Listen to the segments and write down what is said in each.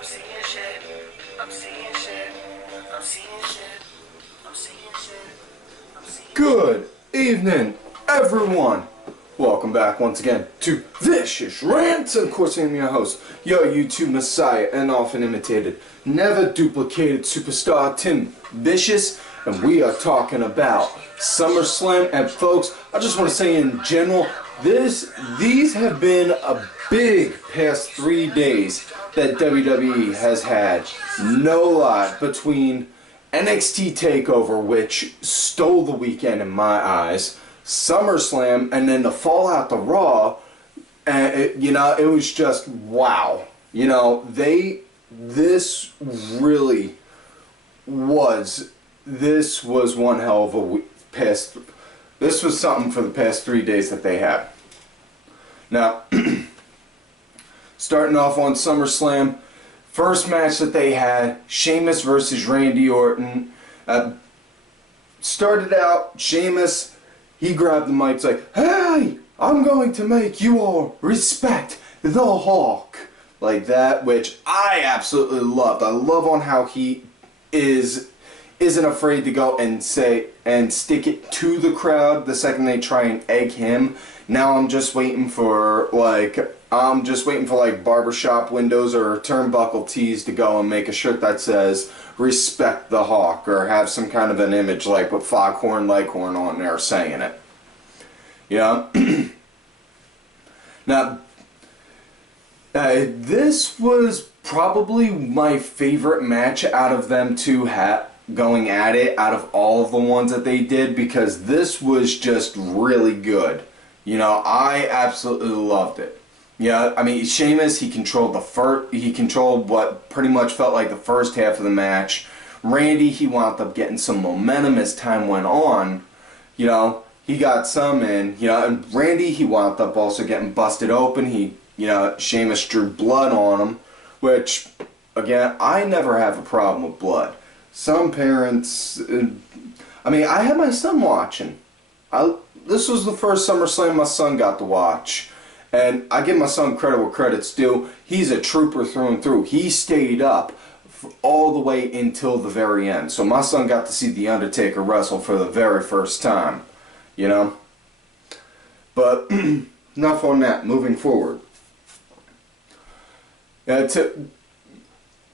I'm seeing shit. I'm seeing shit. I'm seeing shit. I'm seeing shit. I'm seeing shit. Good evening, everyone. Welcome back once again to Vicious Rants. Of course, I'm your host, your YouTube messiah and often imitated, never duplicated superstar Tim Vicious, and we are talking about SummerSlam. And folks, I just want to say in general, these have been a big past 3 days that WWE has had. No lie, between NXT TakeOver, which stole the weekend in my eyes, SummerSlam, and then the fallout to Raw, and it was just wow. This was one hell of a week. This was something for the past 3 days that they had. Now, starting off on SummerSlam, first match that they had, Sheamus versus Randy Orton. Started out, Sheamus, he grabbed the mic, like, "Hey, I'm going to make you all respect the Hawk." Like that, which I absolutely loved. I love on how he isn't afraid to go and say and stick it to the crowd the second they try and egg him. Now I'm just waiting for barbershop windows or turnbuckle tees to go and make a shirt that says "Respect the Hawk" or have some kind of an image like with Foghorn Leghorn on there saying it. Yeah. Now, this was probably my favorite match out of them two going at it, out of all of the ones that they did, because this was just really good. I absolutely loved it. Yeah, I mean, Sheamus, he controlled what pretty much felt like the first half of the match. Randy, he wound up getting some momentum as time went on. He got some in, and Randy, he wound up also getting busted open. Sheamus drew blood on him, which, again, I never have a problem with blood. Some parents, I had my son watching. This was the first SummerSlam my son got to watch. And I give my son credit where credit's due. He's a trooper through and through. He stayed up all the way until the very end. So my son got to see The Undertaker wrestle for the very first time. But enough on that. Moving forward.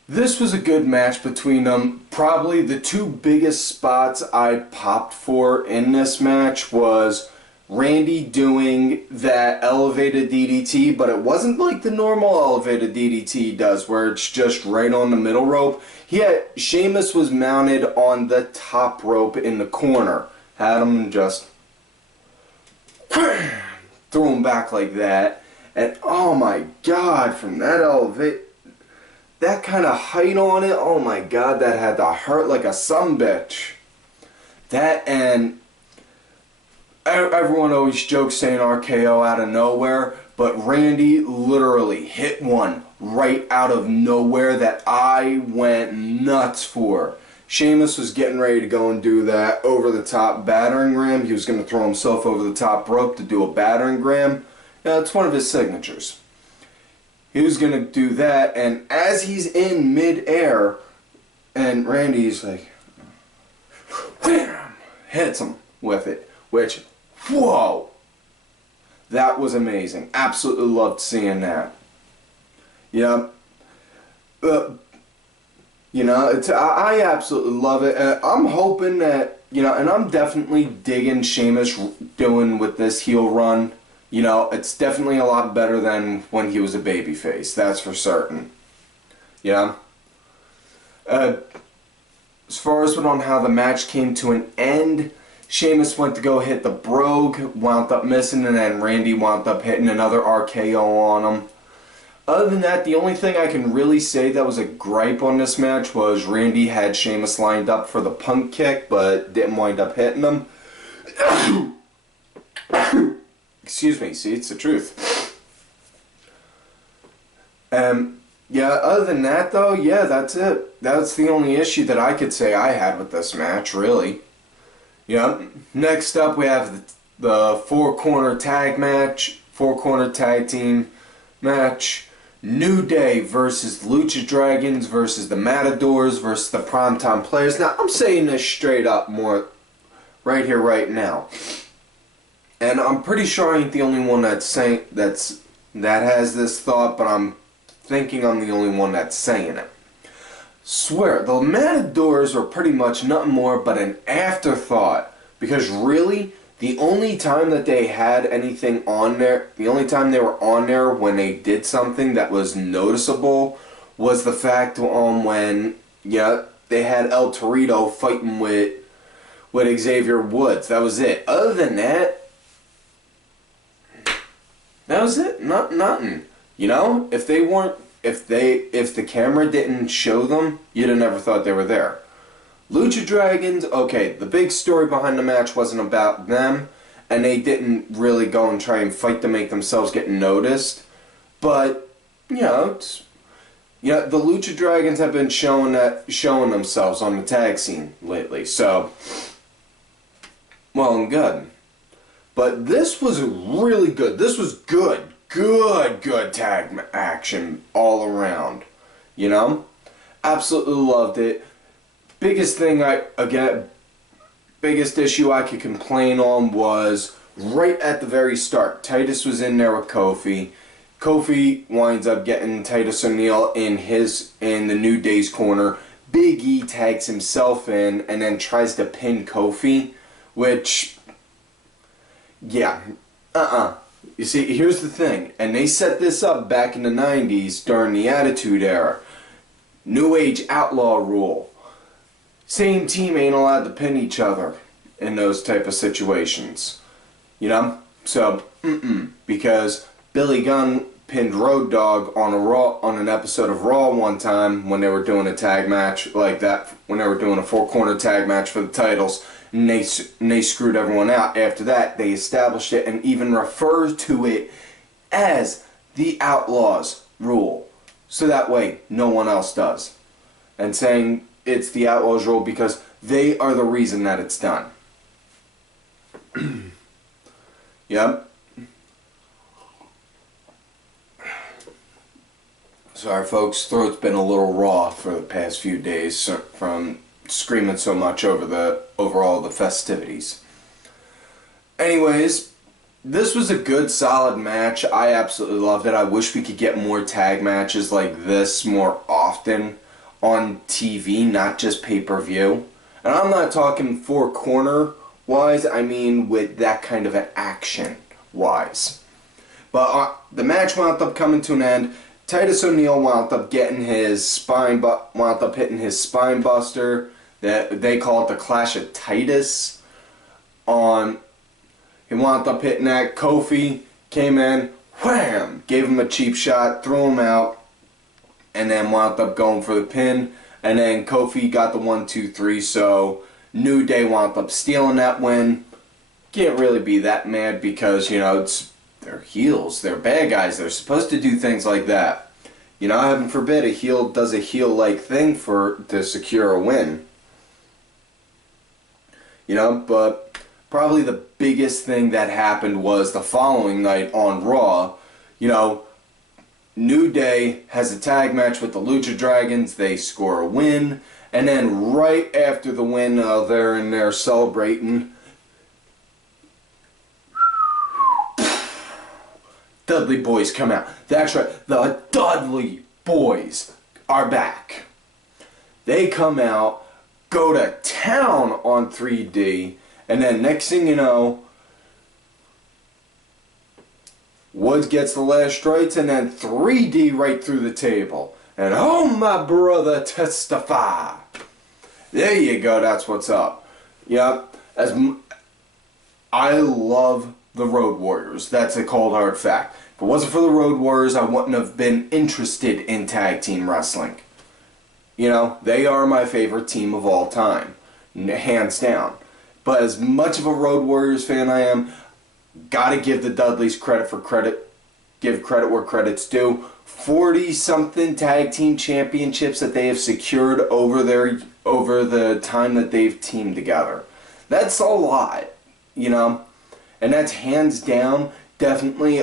This was a good match between them. Probably the two biggest spots I popped for in this match was Randy doing that elevated DDT, but it wasn't like the normal elevated DDT does, where it's just right on the middle rope. Sheamus was mounted on the top rope in the corner. Had him just throw him back like that. And oh my God, from that that kind of height on it, oh my God, that had to hurt like a sumbitch. That, and everyone always jokes saying RKO out of nowhere, but Randy literally hit one right out of nowhere that I went nuts for. Sheamus was getting ready to go and do that over-the-top battering ram. He was going to throw himself over the top rope to do a battering ram. Yeah, it's one of his signatures. He was going to do that, and as he's in mid-air, and Randy's like, wham, hits him with it, which, whoa, that was amazing. Absolutely loved seeing that. Yeah. I absolutely love it. I'm hoping that, and I'm definitely digging Sheamus doing with this heel run. It's definitely a lot better than when he was a babyface, that's for certain. Yeah. As far as on how the match came to an end, Sheamus went to go hit the Brogue, wound up missing, and then Randy wound up hitting another RKO on him. Other than that, the only thing I can really say that was a gripe on this match was Randy had Sheamus lined up for the punt kick, but didn't wind up hitting him. Excuse me, see, it's the truth. Yeah, other than that though, yeah, that's it. That's the only issue that I could say I had with this match, really. Yeah, next up we have the four-corner tag team match. New Day versus Lucha Dragons versus the Matadors versus the Primetime Players. Now, I'm saying this straight up more right here, right now. And I'm pretty sure I ain't the only one that has this thought, but I'm thinking I'm the only one that's saying it. Swear, the Matadors were pretty much nothing more but an afterthought. Because really, the only time that they had anything on there, the only time they were on there when they did something that was noticeable was the fact when, they had El Torito fighting with Xavier Woods. That was it. Other than that, that was it. Nothing. You know, if the camera didn't show them, you'd have never thought they were there. Lucha Dragons, okay, the big story behind the match wasn't about them, and they didn't really go and try and fight to make themselves get noticed. But, the Lucha Dragons have been showing themselves on the tag scene lately, so, well and good. But this was really good. This was good tag action all around. Absolutely loved it. Biggest issue I could complain on was right at the very start. Titus was in there with Kofi. Kofi winds up getting Titus O'Neil in the New Day's corner. Big E tags himself in and then tries to pin Kofi, which, You see, here's the thing, and they set this up back in the 90s during the Attitude Era. New Age outlaw rule. Same team ain't allowed to pin each other in those type of situations. So, because Billy Gunn pinned Road Dogg on an episode of Raw one time when they were doing a tag match like that, when they were doing a four-corner tag match for the titles, and they screwed everyone out. After that, they established it and even referred to it as the Outlaws rule. So that way, no one else does. And saying it's the Outlaws rule because they are the reason that it's done. Yep. Sorry folks, throat's been a little raw for the past few days from screaming so much over all the festivities. Anyways, this was a good solid match. I absolutely loved it. I wish we could get more tag matches like this more often on TV, not just pay-per-view. And I'm not talking four corner wise, I mean with that kind of an action wise. But the match wound up coming to an end. Titus O'Neil wound up getting wound up hitting his spine buster. That they call it the Clash of Titus. He wound up hitting that. Kofi came in, wham, gave him a cheap shot, threw him out, and then wound up going for the pin. And then Kofi got the 1, 2, 3. So New Day wound up stealing that win. Can't really be that mad because they're heels, they're bad guys. They're supposed to do things like that. Heaven forbid a heel does a heel-like thing to secure a win. But probably the biggest thing that happened was the following night on Raw. New Day has a tag match with the Lucha Dragons. They score a win. And then right after the win, they're in there celebrating. Dudley Boys come out. That's right. The Dudley Boys are back. They come out, go to town on 3D, and then next thing you know, Woods gets the last strikes, and then 3D right through the table. And oh my brother, testify. There you go, that's what's up. Yep, I love the Road Warriors. That's a cold hard fact. If it wasn't for the Road Warriors, I wouldn't have been interested in tag team wrestling. They are my favorite team of all time, hands down. But as much of a Road Warriors fan I am, gotta give the Dudleys give credit where credit's due. 40-something tag team championships that they have secured over the time that they've teamed together. That's a lot, and that's hands down definitely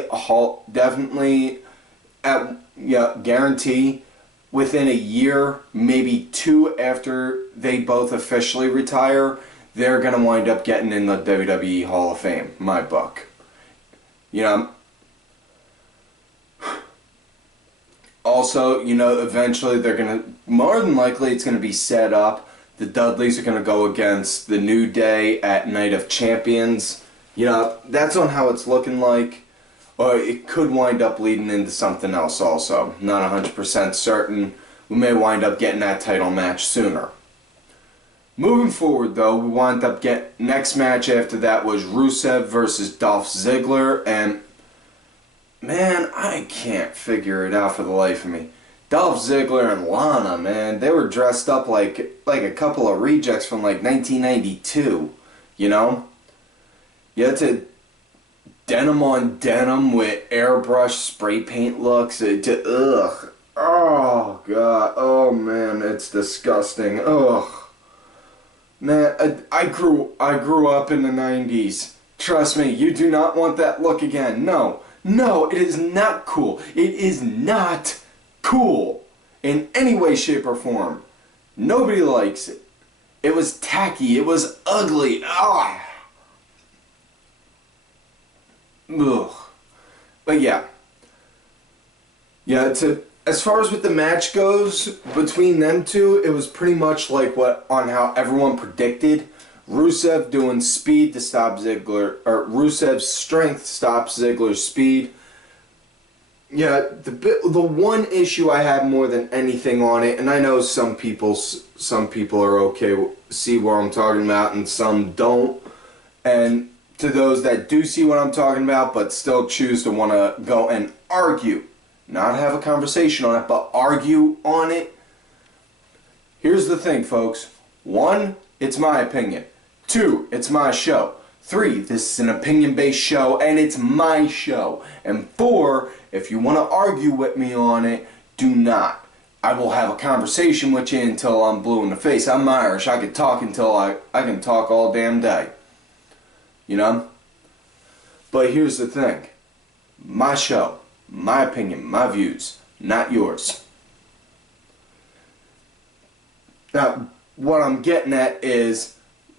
guarantee within a year, maybe 2 after they both officially retire, they're going to wind up getting in the WWE Hall of Fame, my book. You know, also, eventually they're going to, more than likely it's going to be set up. The Dudleys are going to go against the New Day at Night of Champions. That's on how it's looking like. Or it could wind up leading into something else also. Not 100% certain. We may wind up getting that title match sooner. Moving forward though, we wind up next match after that was Rusev versus Dolph Ziggler, and man, I can't figure it out for the life of me. Dolph Ziggler and Lana, man, they were dressed up like a couple of rejects from like 1992, You had to denim on denim with airbrush spray paint looks. Ugh. Oh, God. Oh, man. It's disgusting. Ugh. Man, I grew up in the 90s. Trust me, you do not want that look again. No. No, it is not cool. It is not cool in any way, shape, or form. Nobody likes it. It was tacky. It was ugly. Ah. Ugh. But yeah, as far as what the match goes between them two, it was pretty much like on how everyone predicted. Rusev doing speed to stop Ziggler, or Rusev's strength stops Ziggler's speed. Yeah, the one issue I have more than anything on it, and I know some people are okay, see what I'm talking about, and some don't, and to those that do see what I'm talking about but still choose to want to go and argue, not have a conversation on it, but argue on it. Here's the thing, folks. 1, it's my opinion. 2, it's my show. 3, this is an opinion-based show and it's my show. And 4, if you want to argue with me on it, do not. I will have a conversation with you until I'm blue in the face. I'm Irish. I can talk until I can talk all damn day. But here's the thing. My show, my opinion, my views, not yours. Now, what I'm getting at is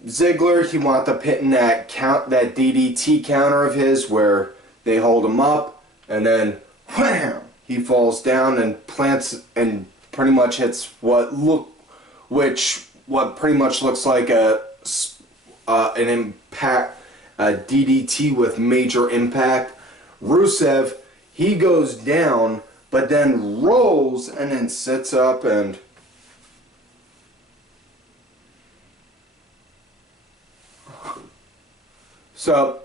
Ziggler, he wound up hitting that DDT counter of his where they hold him up and then wham, he falls down and plants and pretty much hits what pretty much looks like an impact. DDT with major impact. Rusev, he goes down, but then rolls and then sits up and so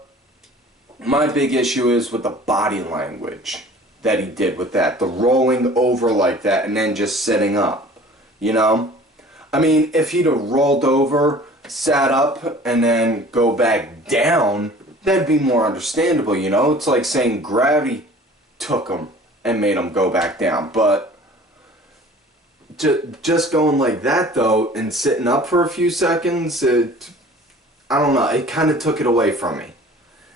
my big issue is with the body language that he did with that. The rolling over like that and then just sitting up. I mean, if he'd have rolled over, sat up, and then go back down, that'd be more understandable, It's like saying gravity took him and made him go back down. But just going like that, though, and sitting up for a few seconds, I don't know, it kind of took it away from me.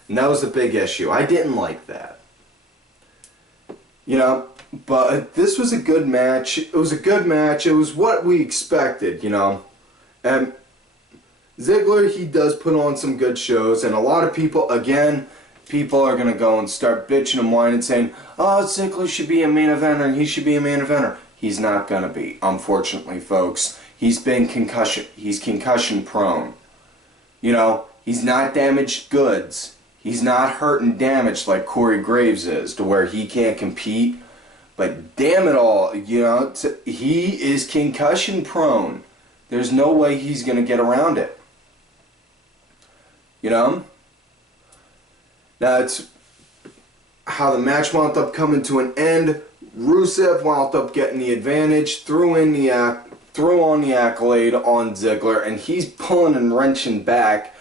And that was the big issue. I didn't like that. But this was a good match. It was a good match. It was what we expected, And Ziggler, he does put on some good shows, and a lot of people are going to go and start bitching and whining, saying, oh, Ziggler should be a main eventer, and he should be a main eventer. He's not going to be, unfortunately, folks. He's concussion prone. He's not damaged goods. He's not hurt and damaged like Corey Graves is, to where he can't compete. But damn it all, he is concussion prone. There's no way he's going to get around it. That's how the match wound up coming to an end. Rusev wound up getting the advantage, threw on the accolade on Ziggler, and he's pulling and wrenching back.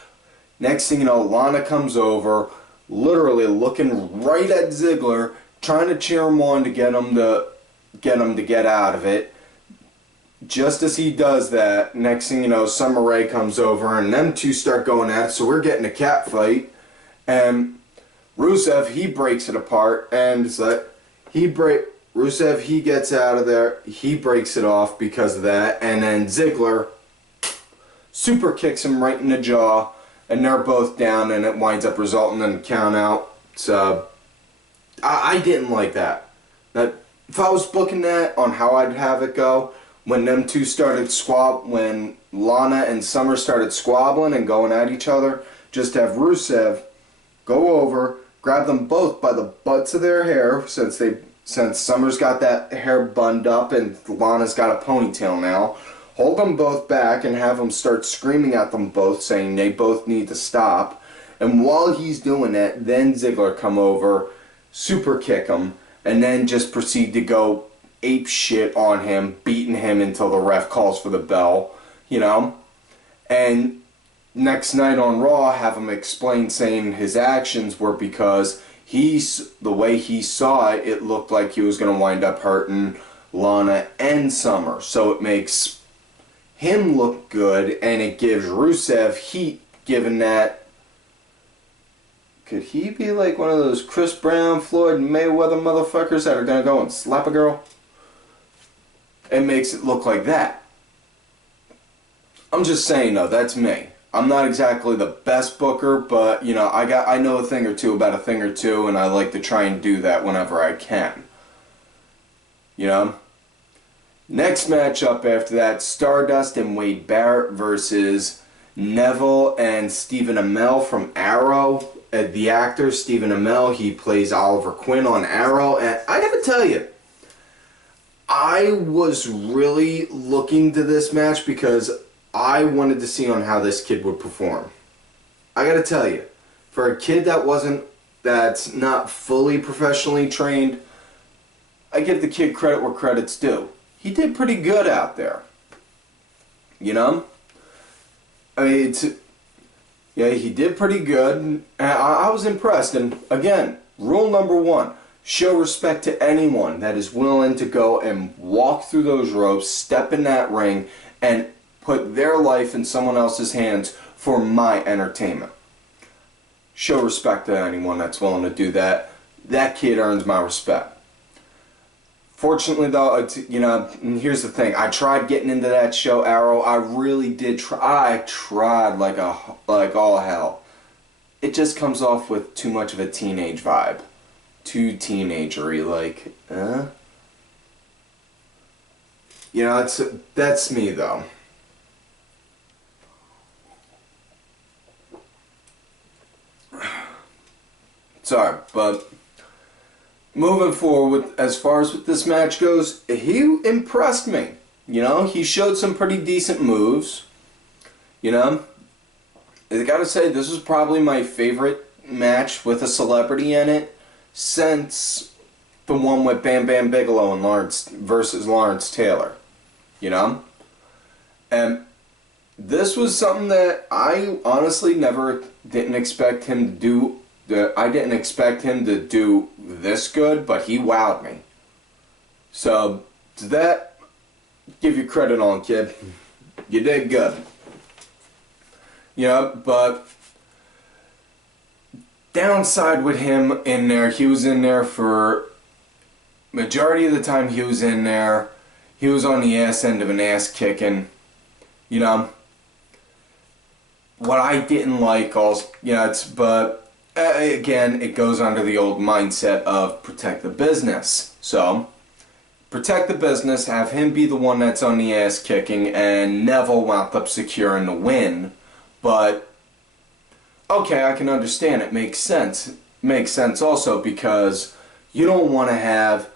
Next thing you know, Lana comes over, literally looking right at Ziggler, trying to cheer him on to get him to get out of it. Just as he does that, next thing you know, Summer Rae comes over and them two start going at it, so we're getting a cat fight. And Rusev, he breaks it apart, and it's like, Rusev, he gets out of there. He breaks it off because of that. And then Ziggler super kicks him right in the jaw. And they're both down, and it winds up resulting in a count out. So, I didn't like that. If I was booking that on how I'd have it go, when them two started when Lana and Summer started squabbling and going at each other, just have Rusev go over, grab them both by the butts of their hair, since Summer's got that hair bunned up and Lana's got a ponytail now, hold them both back and have them start screaming at them both, saying they both need to stop. And while he's doing that, then Ziggler come over, super kick him, and then just proceed to go ape shit on him, beating him until the ref calls for the bell, you know? And next night on Raw, have him explain, saying his actions were because the way he saw it, it looked like he was going to wind up hurting Lana and Summer. So it makes him look good, and it gives Rusev heat, given that could he be like one of those Chris Brown, Floyd Mayweather motherfuckers that are going to go and slap a girl? It makes it look like that. I'm just saying though, that's me. I'm not exactly the best booker, but you know, I know a thing or two about a thing or two, and I like to try and do that whenever I can. You know? Next matchup after that, Stardust and Wade Barrett versus Neville and Stephen Amell from Arrow. The actor, Stephen Amell, he plays Oliver Queen on Arrow, and I gotta tell you, I was really looking to this match because I wanted to see on how this kid would perform. I gotta tell you, for a kid that's not fully professionally trained, I give the kid credit where credit's due. He did pretty good out there. You know? I mean, yeah, he did pretty good. And I was impressed. And again, rule number one, show respect to anyone that is willing to go and walk through those ropes, step in that ring, and put their life in someone else's hands for my entertainment. Show respect to anyone that's willing to do that. That kid earns my respect. Fortunately though, you know, and here's the thing. I tried getting into that show, Arrow. I really did try. I tried like all hell. It just comes off with too much of a teenage vibe. Too teenagery, like, You know, that's me though. Sorry, but moving forward, as far as with this match goes, he impressed me. You know, he showed some pretty decent moves. You know, I gotta say, this was probably my favorite match with a celebrity in it since the one with Bam Bam Bigelow and Lawrence versus Lawrence Taylor. You know? And this was something that I honestly didn't expect him to do. I didn't expect him to do this good, but he wowed me. So, to that, give you credit on, kid. You did good. You know, but downside with him in there, he was in there for majority of the time he was in there. He was on the ass end of an ass kicking. You know, what I didn't like also, you know, again, it goes under the old mindset of protect the business. So, protect the business, have him be the one that's on the ass kicking, and Neville wound up securing the win. But, okay, I can understand. It makes sense. It makes sense also because you don't want to have,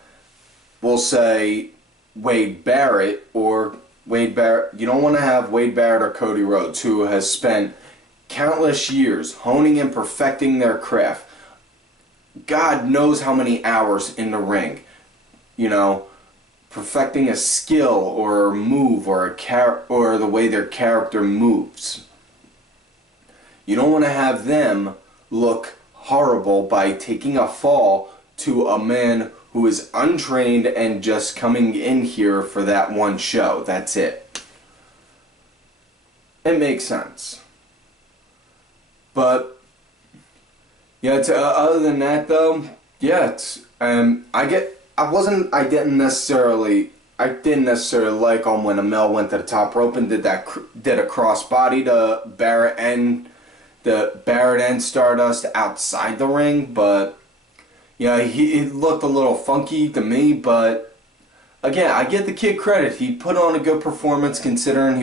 we'll say, Wade Barrett, you don't want to have Wade Barrett or Cody Rhodes, who has spent countless years honing and perfecting their craft. God knows how many hours in the ring, you know, perfecting a skill or a move or or the way their character moves. You don't want to have them look horrible by taking a fall to a man who is untrained and just coming in here for that one show. That's it. It makes sense. But yeah, other than that though, yeah, I get I didn't necessarily like him when Amell went to the top rope and did a crossbody to Barrett and Stardust outside the ring, but yeah, he looked a little funky to me, but again, I give the kid credit. He put on a good performance considering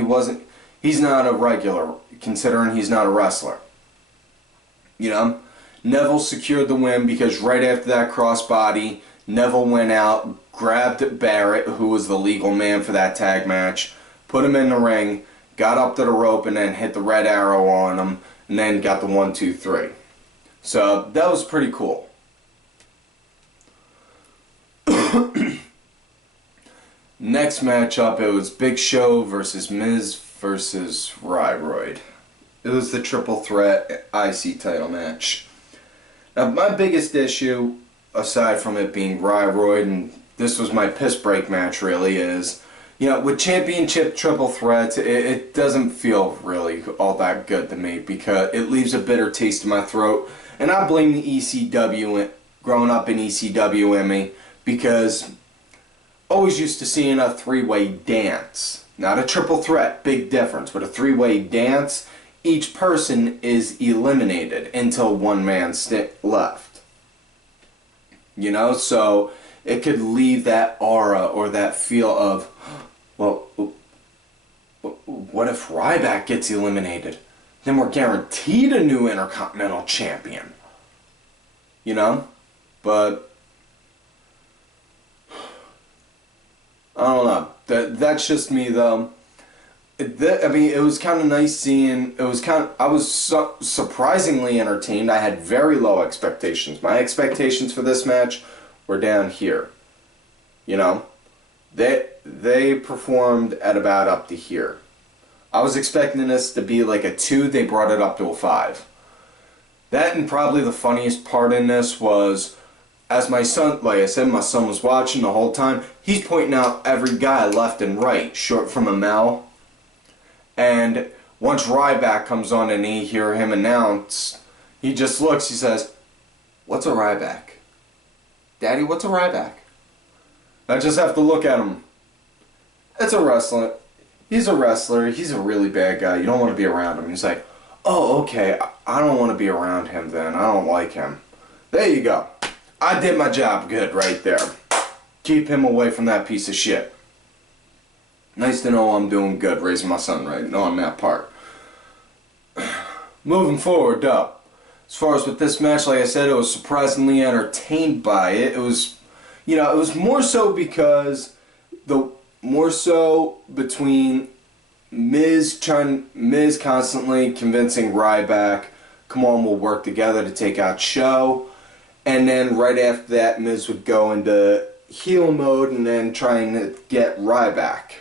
he's not a regular, considering he's not a wrestler. You know? Neville secured the win because right after that crossbody, Neville went out, grabbed Barrett, who was the legal man for that tag match, put him in the ring, got up to the rope, and then hit the red arrow on him, and then got the 1, 2, 3. So that was pretty cool. Next matchup, it was Big Show versus Miz versus Ryroid. It was the triple threat IC title match. Now, my biggest issue, aside from it being Ryroid, and this was my piss break match really, is, you know, with championship triple threats, it doesn't feel really all that good to me because it leaves a bitter taste in my throat. And I blame the ECW, growing up in ECW in me, because always used to seeing a three-way dance. Not a triple threat, big difference, but a three-way dance. Each person is eliminated until one man left. You know, so it could leave that aura or that feel of, well, what if Ryback gets eliminated? Then we're guaranteed a new Intercontinental Champion. You know? But I don't know. That's just me, though. I mean, it was kind of nice seeing. I was surprisingly entertained. I had very low expectations. My expectations for this match were down here. You know, they performed at about up to here. I was expecting this to be like a 2. They brought it up to a 5. That, and probably the funniest part in this was, as my son, like I said, my son was watching the whole time. He's pointing out every guy left and right, short from Amell. And once Ryback comes on and he hear him announce, he just looks, he says, "What's a Ryback? Daddy, what's a Ryback?" I just have to look at him. It's a wrestler. He's a wrestler. He's a really bad guy. You don't want to be around him. He's like, "Oh, okay. I don't want to be around him then. I don't like him." There you go. I did my job good right there. Keep him away from that piece of shit. Nice to know I'm doing good raising my son right on that part. Moving forward, though. As far as with this match, like I said, I was surprisingly entertained by it. It was, you know, it was more so because between Miz constantly convincing Ryback, "Come on, we'll work together to take out Show." And then right after that, Miz would go into heel mode and then trying to get Ryback.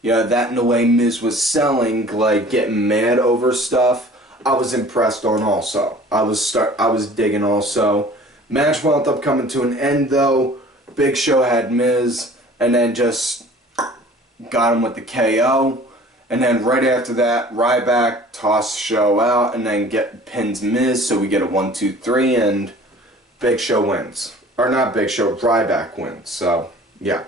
Yeah, that and the way Miz was selling, like getting mad over stuff, I was impressed on also. I was digging also. Match wound up coming to an end though. Big Show had Miz and then just got him with the KO. And then right after that, Ryback tossed Show out and then pins Miz, so we get a 1, 2, 3 and Big Show wins. Or not Big Show, Ryback wins. So, yeah.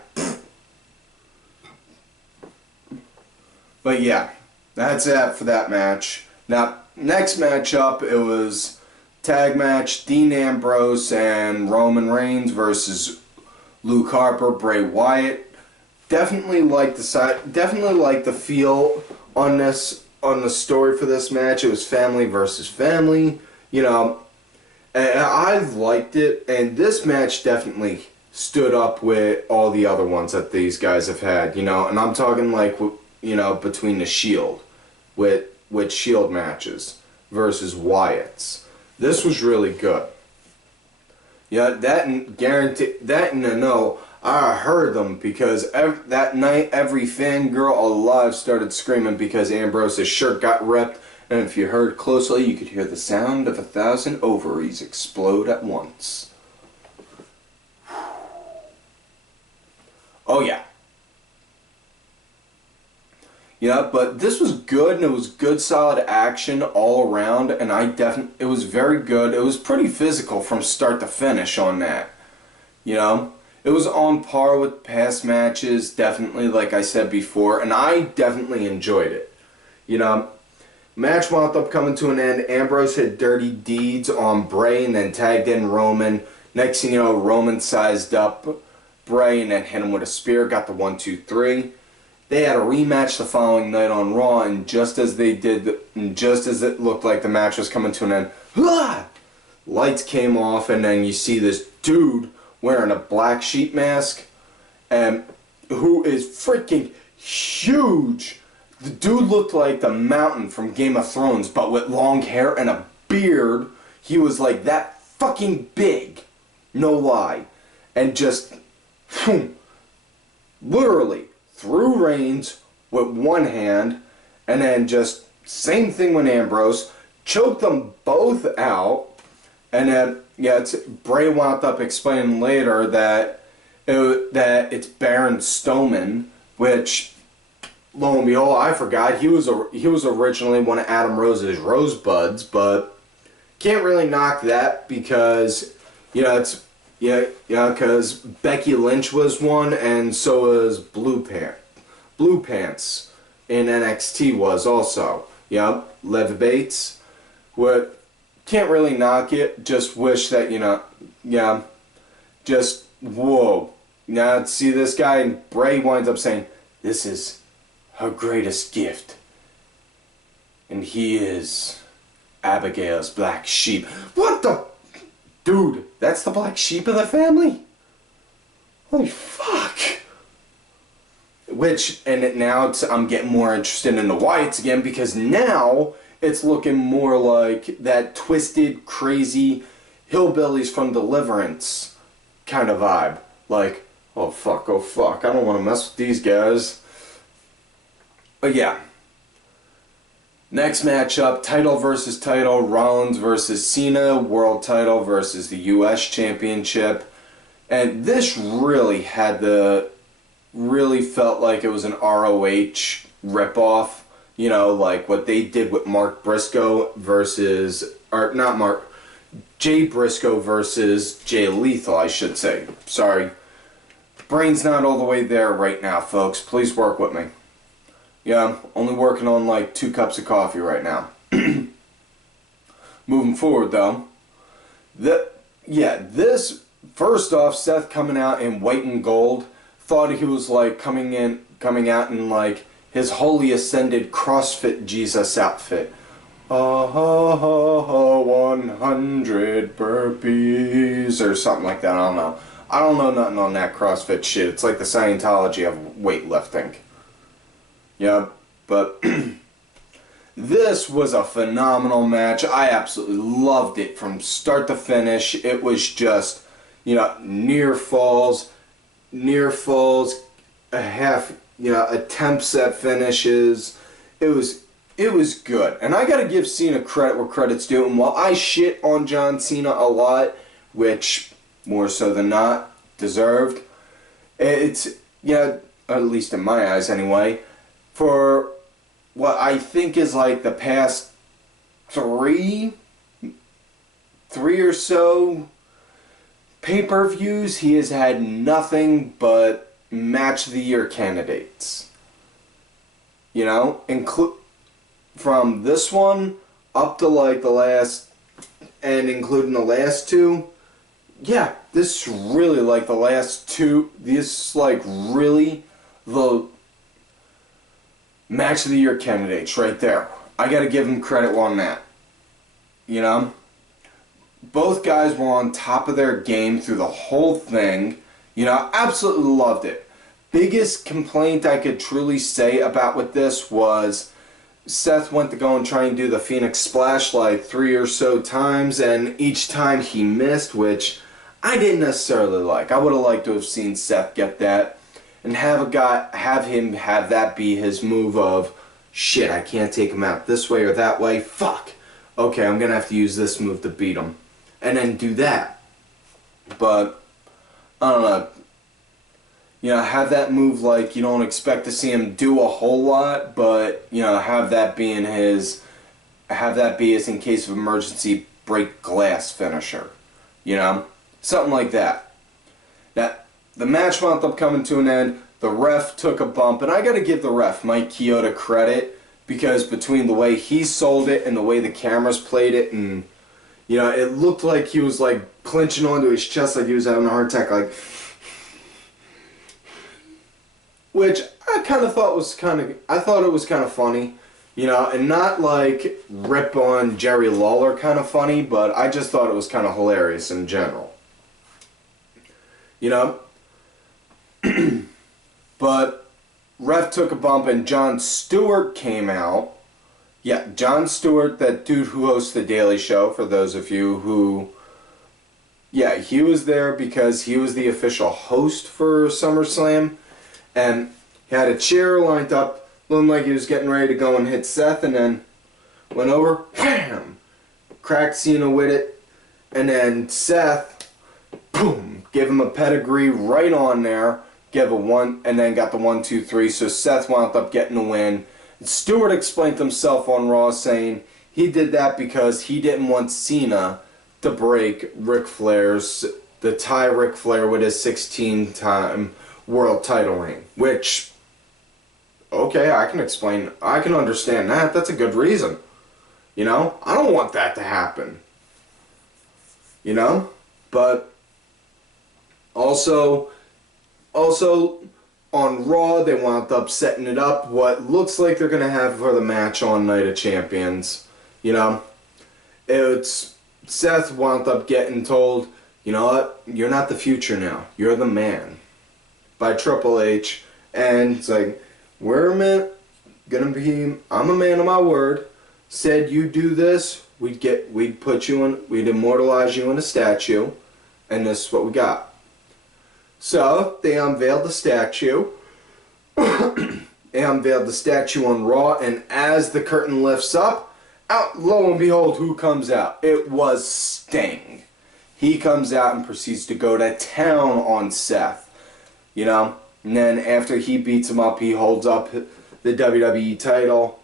But yeah, that's it for that match. Now, next matchup, it was tag match Dean Ambrose and Roman Reigns versus Luke Harper, Bray Wyatt. Definitely like the feel on the story for this match. It was family versus family, you know. And I liked it, and this match definitely stood up with all the other ones that these guys have had, you know. And I'm talking like, you know, between the Shield, with Shield matches versus Wyatt's. This was really good. Yeah, that and I know I heard them because that night every fangirl alive started screaming because Ambrose's shirt got ripped, and if you heard closely, you could hear the sound of 1,000 ovaries explode at once. Oh yeah. Yeah, but this was good, and it was good, solid action all around, and it was very good. It was pretty physical from start to finish on that. You know? It was on par with past matches, definitely, like I said before, and I definitely enjoyed it. You know, match wound up coming to an end. Ambrose hit dirty deeds on Bray and then tagged in Roman. Next thing you know, Roman sized up Bray and then hit him with a spear, got the 1-2-3. They had a rematch the following night on Raw, and just as they did, and just as it looked like the match was coming to an end, lights came off, and then you see this dude wearing a black sheep mask, and who is freaking huge. The dude looked like the Mountain from Game of Thrones, but with long hair and a beard. He was like that fucking big, no lie, and just literally threw Reigns with one hand, and then just same thing with Ambrose, choked them both out, and then Bray wound up explaining later that it's Baron Strowman, which lo and behold, I forgot he was originally one of Adam Rose's Rosebuds, but can't really knock that because because Becky Lynch was one, and so was Blue Pants in NXT was also. Yep, Lev Bates. What can't really knock it. Just wish that just whoa. Now see this guy, and Bray winds up saying, "This is her greatest gift, and he is Abigail's black sheep." What the? Dude, that's the black sheep of the family? Holy fuck. I'm getting more interested in the Wyatts again, because now it's looking more like that twisted, crazy hillbillies from Deliverance kind of vibe. Like, oh fuck, I don't want to mess with these guys. But yeah. Next matchup, title versus title, Rollins versus Cena, world title versus the US Championship. And this really felt like it was an ROH ripoff. You know, like what they did with Jay Briscoe versus Jay Lethal, I should say. Sorry. Brain's not all the way there right now, folks. Please work with me. Yeah, I'm only working on like 2 cups of coffee right now. Moving forward though, this first off, Seth coming out in white and gold, thought he was like coming out in like his holy ascended CrossFit Jesus outfit. 100 burpees or something like that. I don't know nothing on that CrossFit shit. It's like the Scientology of weightlifting. Yeah, but this was a phenomenal match. I absolutely loved it from start to finish. It was just, near falls, attempts at finishes. It was good. And I gotta give Cena credit where credit's due. And while I shit on John Cena a lot, which more so than not deserved, it's, at least in my eyes anyway, for what I think is like the past three or so pay-per-views, he has had nothing but match of the year candidates. From this one up to like the last, and including the last 2. Yeah, this is really like the last 2. This is like really the match of the year candidates right there. I gotta give him credit on that. Both guys were on top of their game through the whole thing. Absolutely loved it. Biggest complaint I could truly say about with this was Seth went to go and try and do the Phoenix Splash like 3 or so times, and each time he missed, which I didn't necessarily like. I would have liked to have seen Seth get that and have him have that be his move of, shit, I can't take him out this way or that way, fuck, okay, I'm gonna have to use this move to beat him, and then do that. But I don't know, have that move like you don't expect to see him do a whole lot, but have that be his in case of emergency break glass finisher, something like that. the match wound up coming to an end. The ref took a bump, and I got to give the ref, Mike Chioda, credit, because between the way he sold it and the way the cameras played it, and it looked like he was like clenching onto his chest like he was having a heart attack, like, which I kind of thought was I thought it was kind of funny, and not like rip on Jerry Lawler kind of funny, but I just thought it was kind of hilarious in general. But ref took a bump and Jon Stewart came out. Yeah, Jon Stewart, that dude who hosts The Daily Show, for those of you who... Yeah, he was there because he was the official host for SummerSlam. And he had a chair lined up, looking like he was getting ready to go and hit Seth, and then went over, wham! Cracked Cena with it. And then Seth, boom, gave him a pedigree right on there. Gave a 1, and then got the 1, 2, 3. So Seth wound up getting the win. Stewart explained himself on Raw, saying he did that because he didn't want Cena to break to tie Ric Flair with his 16-time world title reign. Which, okay, I can understand that. That's a good reason. I don't want that to happen. But also on Raw, they wound up setting it up what looks like they're going to have for the match on Night of Champions. It's Seth wound up getting told, you know what, you're not the future now, you're the man, by Triple H. And it's like, I'm a man of my word, said you do this, we'd immortalize you in a statue, and this is what we got. So, they unveiled the statue. They unveiled the statue on Raw, and as the curtain lifts up, out, lo and behold, who comes out? It was Sting. He comes out and proceeds to go to town on Seth. And then after he beats him up, he holds up the WWE title,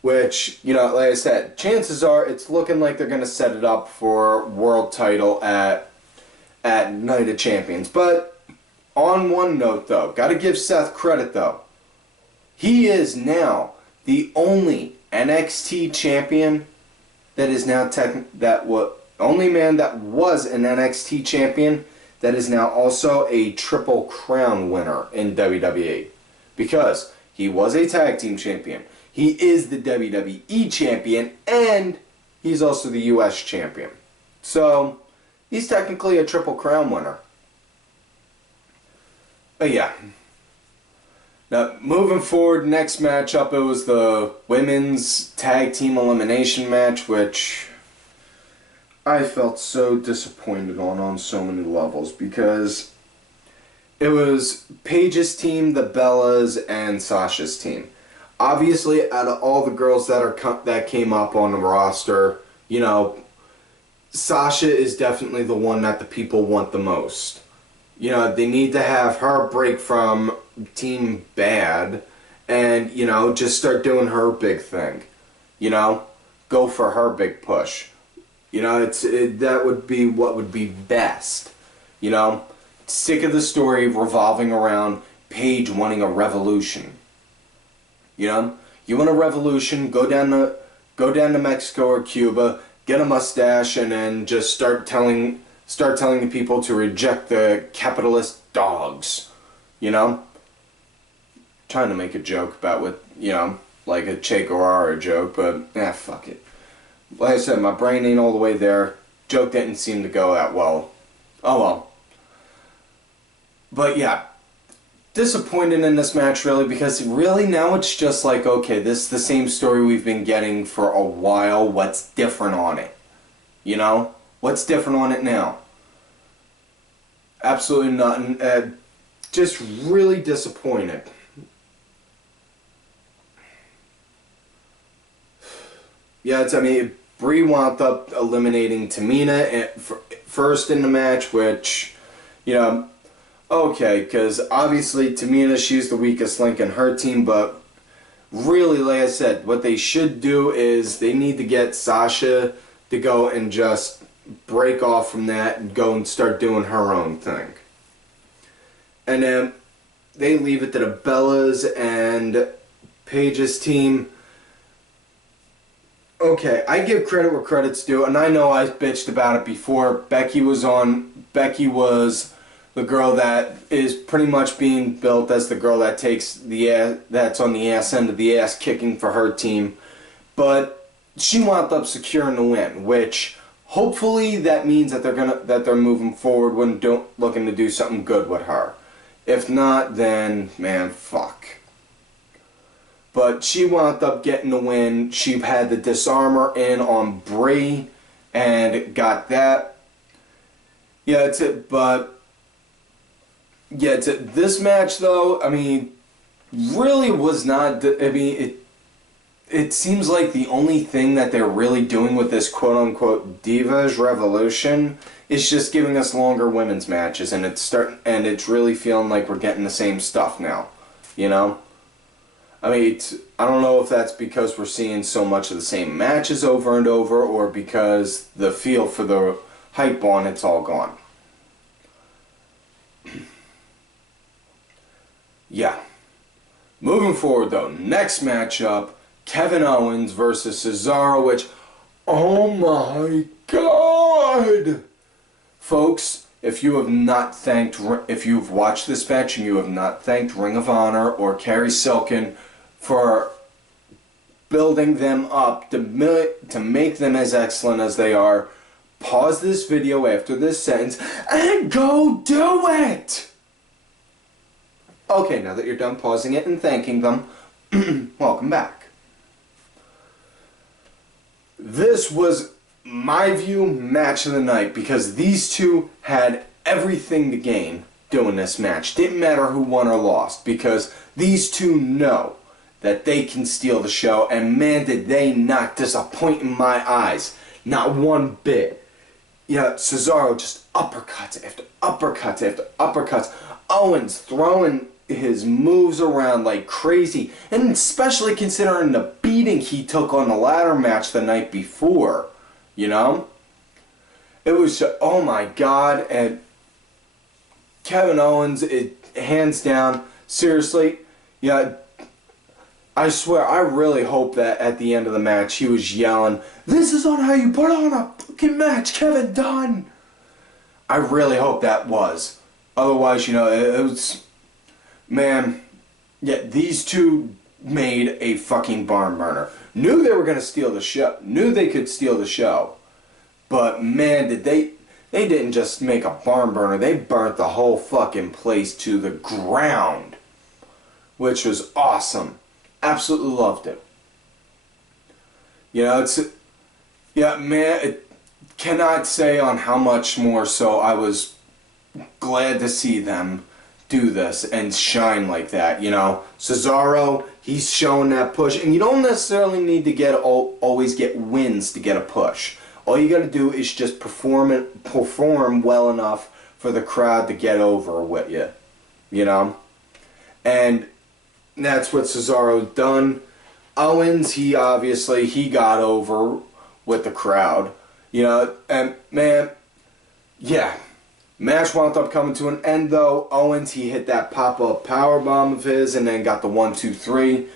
which, like I said, chances are it's looking like they're going to set it up for world title at Night of Champions. But on one note, though, got to give Seth credit, though. He is now the only NXT champion that is now only man that was an NXT champion that is now also a Triple Crown winner in WWE. Because he was a tag team champion, he is the WWE champion, and he's also the US champion. So, he's technically a Triple Crown winner. But yeah. Now, moving forward, next matchup, it was the women's tag team elimination match, which I felt so disappointed on so many levels, because it was Paige's team, the Bellas, and Sasha's team. Obviously, out of all the girls that came up on the roster, Sasha is definitely the one that the people want the most. They need to have her break from Team Bad and, just start doing her big thing. Go for her big push. That would be what would be best. Sick of the story revolving around Paige wanting a revolution. You want a revolution, go down to Mexico or Cuba, get a mustache, and then just start telling the people to reject the capitalist dogs, Trying to make a joke about like a Che Guevara joke, but fuck it. Like I said, my brain ain't all the way there. Joke didn't seem to go that well. Oh well. But yeah, disappointed in this match really, because really now it's just like, okay, this is the same story we've been getting for a while. What's different on it? What's different on it now? Absolutely nothing. Just really disappointed. Yeah, Brie wound up eliminating Tamina first in the match, which, okay, because obviously Tamina, she's the weakest link in her team, but really, like I said, what they should do is they need to get Sasha to go and just break off from that and go and start doing her own thing. And then they leave it to the Bellas and Paige's team. Okay, I give credit where credit's due, and I know I bitched about it before. Becky was the girl that is pretty much being built as the girl that takes that's on the ass end of the ass kicking for her team. But she wound up securing the win, which hopefully that means that they're moving forward when looking to do something good with her. If not, then man, fuck. But she wound up getting the win. She had the disarmer in on Brie and got that. Yeah, that's it. But yeah, this match though, I mean, really was not. I mean, it seems like the only thing that they're really doing with this quote unquote Divas Revolution is just giving us longer women's matches, and it's really feeling like we're getting the same stuff now, you know. I mean, I don't know if that's because we're seeing so much of the same matches over and over, or because the feel for the hype on it's all gone. Yeah. Moving forward though, next matchup, Kevin Owens versus Cesaro, which, oh my god! Folks, if you've watched this match and you have not thanked Ring of Honor or Kerry Silkin for building them up to make them as excellent as they are, pause this video after this sentence and go do it! Okay, now that you're done pausing it and thanking them, welcome back. This was, my view, match of the night because these two had everything to gain doing this match. Didn't matter who won or lost because these two know that they can steal the show, and man did they not disappoint in my eyes. Not one bit. Yeah, Cesaro just uppercuts after uppercuts after uppercuts. Owens throwing his moves around like crazy, and especially considering the beating he took on the ladder match the night before, you know? It was just, oh my god, and Kevin Owens, hands down, seriously, yeah, I swear, I really hope that at the end of the match he was yelling, "This is not how you put on a fucking match, Kevin Dunn!" I really hope that was. Otherwise, you know, it was... Man, yeah, these two made a fucking barn burner. Knew they were going to steal the show. Knew they could steal the show. But man, did they didn't just make a barn burner. They burnt the whole fucking place to the ground. Which was awesome. Absolutely loved it. You know, yeah, man, cannot say on how much more so I was glad to see them do this and shine like that, you know. Cesaro, he's showing that push, and you don't necessarily need to always get wins to get a push. All you gotta do is just perform well enough for the crowd to get over with you know. And that's what Cesaro's done. Owens, he got over with the crowd, you know, and man, yeah. Match wound up coming to an end though. Owens, he hit that pop-up powerbomb of his and then got the 1-2-3.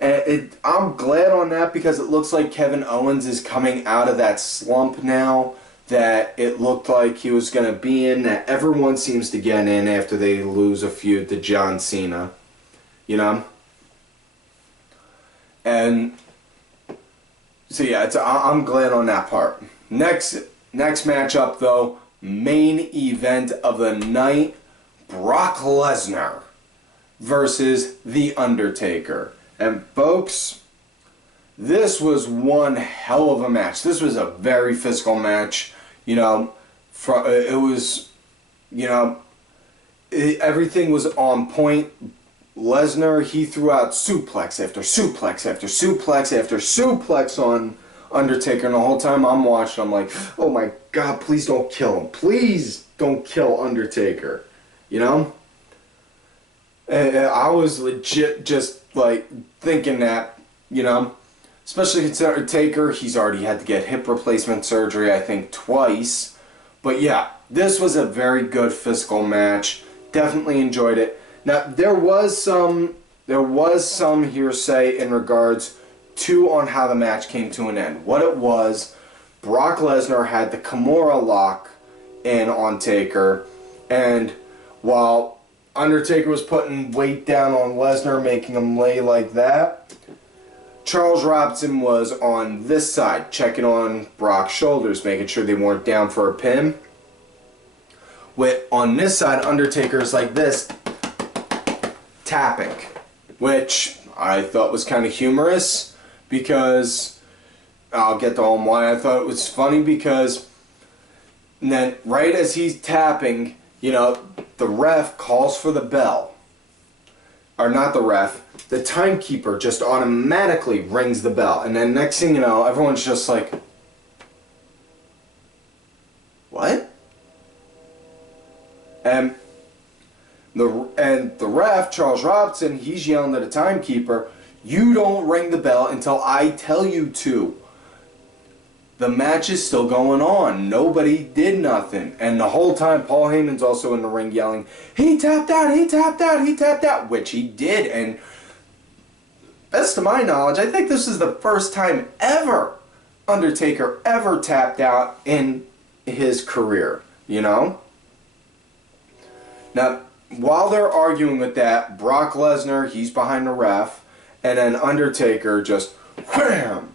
And I'm glad on that because it looks like Kevin Owens is coming out of that slump now that it looked like he was going to be in, that everyone seems to get in after they lose a feud to John Cena. You know? And so yeah, I'm glad on that part. Next matchup though, main event of the night, Brock Lesnar versus The Undertaker. And folks, this was one hell of a match. This was a very physical match. You know, it was, you know, everything was on point. Lesnar, he threw out suplex after suplex after suplex after suplex on Undertaker, and the whole time I'm watching, I'm like, oh my god, please don't kill him. Please don't kill Undertaker. You know? And I was legit just like thinking that, you know, especially considering Taker, he's already had to get hip replacement surgery, I think, twice. But yeah, this was a very good physical match. Definitely enjoyed it. Now there was some hearsay in regards to on how the match came to an end. What it was, Brock Lesnar had the Kimura lock in on Taker, and while Undertaker was putting weight down on Lesnar, making him lay like that, Charles Robinson was on this side, checking on Brock's shoulders, making sure they weren't down for a pin. With on this side, Undertaker's like this, tapping, which I thought was kind of humorous, because I'll get to why I thought it was funny, because and then right as he's tapping, you know, the ref calls for the bell. Or not the ref, the timekeeper just automatically rings the bell. And then next thing you know, everyone's just like, what? And the ref, Charles Robinson, he's yelling at the timekeeper, you don't ring the bell until I tell you to. The match is still going on. Nobody did nothing. And the whole time, Paul Heyman's also in the ring yelling, he tapped out, he tapped out, he tapped out, which he did. And best to my knowledge, I think this is the first time ever Undertaker ever tapped out in his career, you know? Now, while they're arguing with that, Brock Lesnar, he's behind the ref, and then Undertaker just wham!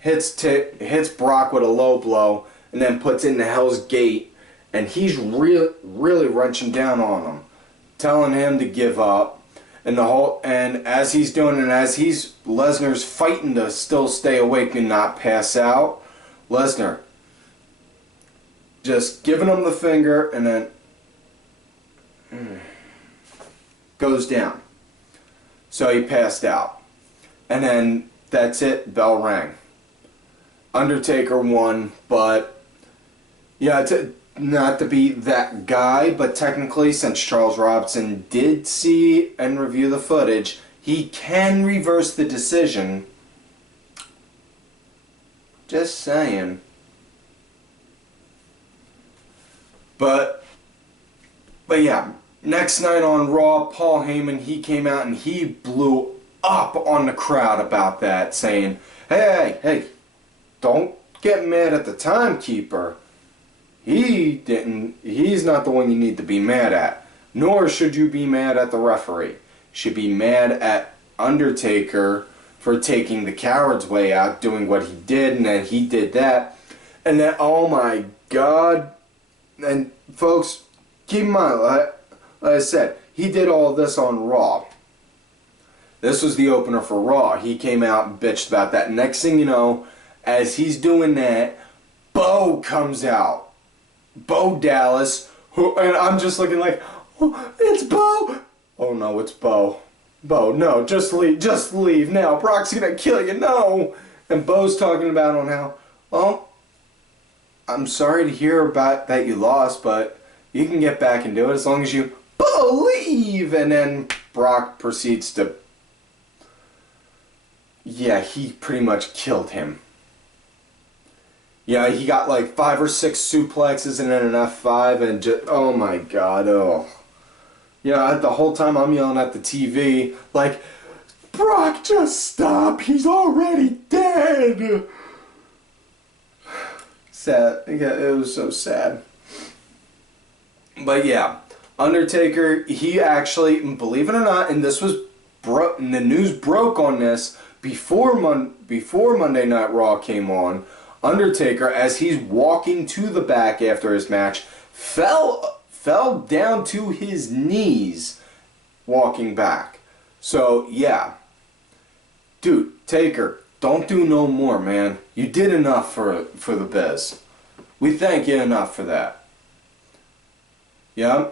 Hits Brock with a low blow, and then puts in the Hell's Gate, and he's really wrenching down on him, telling him to give up, and as he's doing it, as Lesnar's fighting to still stay awake and not pass out, Lesnar just giving him the finger, and then goes down. So he passed out, and then that's it. Bell rang. Undertaker won, but yeah, not to be that guy, but technically, since Charles Robinson did see and review the footage, he can reverse the decision. Just saying. But yeah, next night on Raw, Paul Heyman, he came out and he blew up on the crowd about that, saying, hey, don't get mad at the timekeeper. He's not the one you need to be mad at. Nor should you be mad at the referee. You should be mad at Undertaker for taking the coward's way out, doing what he did, and then he did that. And then, oh my God. And folks, keep in mind, like I said, he did all this on Raw. This was the opener for Raw. He came out and bitched about that. Next thing you know, as he's doing that, Bo comes out. Bo Dallas, and I'm just looking like, oh, it's Bo. Oh no, it's Bo. Bo, no, just leave now. Brock's gonna kill you, no. And Bo's talking about on how, well, I'm sorry to hear about that you lost, but you can get back and do it as long as you believe. And then Brock proceeds to, yeah, he pretty much killed him. Yeah, he got like 5 or 6 suplexes and then an F5 and just, oh my God, oh. Yeah, the whole time I'm yelling at the TV, like, Brock, just stop, he's already dead. Sad, yeah, it was so sad. But yeah, Undertaker, he actually, believe it or not, and this was, and the news broke on this before Monday Night Raw came on, Undertaker, as he's walking to the back after his match, fell down to his knees walking back. So, yeah. Dude, Taker, don't do no more, man. You did enough for the biz. We thank you enough for that. Yeah?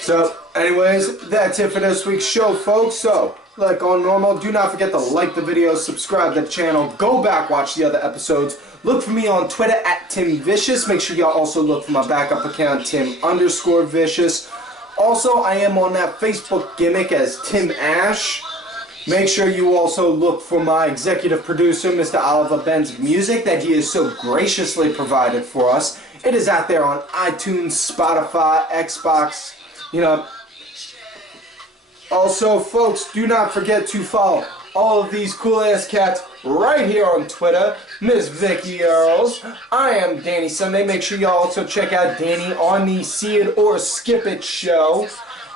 So, anyways, that's it for this week's show, folks. So, like on normal, do not forget to like the video, subscribe to the channel, go back, watch the other episodes. Look for me on Twitter at TimVicious. Make sure y'all also look for my backup account, Tim_Vicious. Also, I am on that Facebook gimmick as Tim Ash. Make sure you also look for my executive producer, Mr. Oliver Ben's music that he has so graciously provided for us. It is out there on iTunes, Spotify, Xbox, you know. Also, folks, do not forget to follow all of these cool-ass cats right here on Twitter. Miss Vicky Earls. I am Danny Sunday. Make sure y'all also check out Danny on the See It or Skip It show.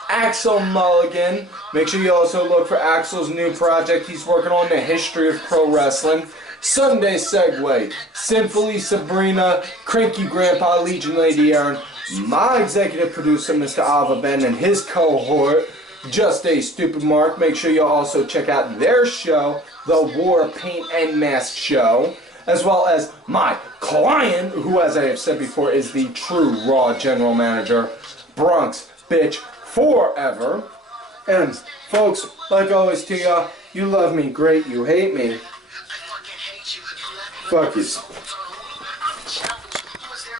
Axel Mulligan. Make sure you also look for Axel's new project. He's working on the history of pro wrestling. Sunday Segway. Sinfully Sabrina. Cranky Grandpa Legion Lady Aaron. My executive producer, Mr. Alva Ben, and his cohort, Just a Stupid Mark. Make sure you also check out their show, The War Paint and Mask Show, as well as my client, who, as I have said before, is the true Raw General Manager, Bronx Bitch Forever. And folks, like always to y'all, you love me, great, you hate me. Fuck you.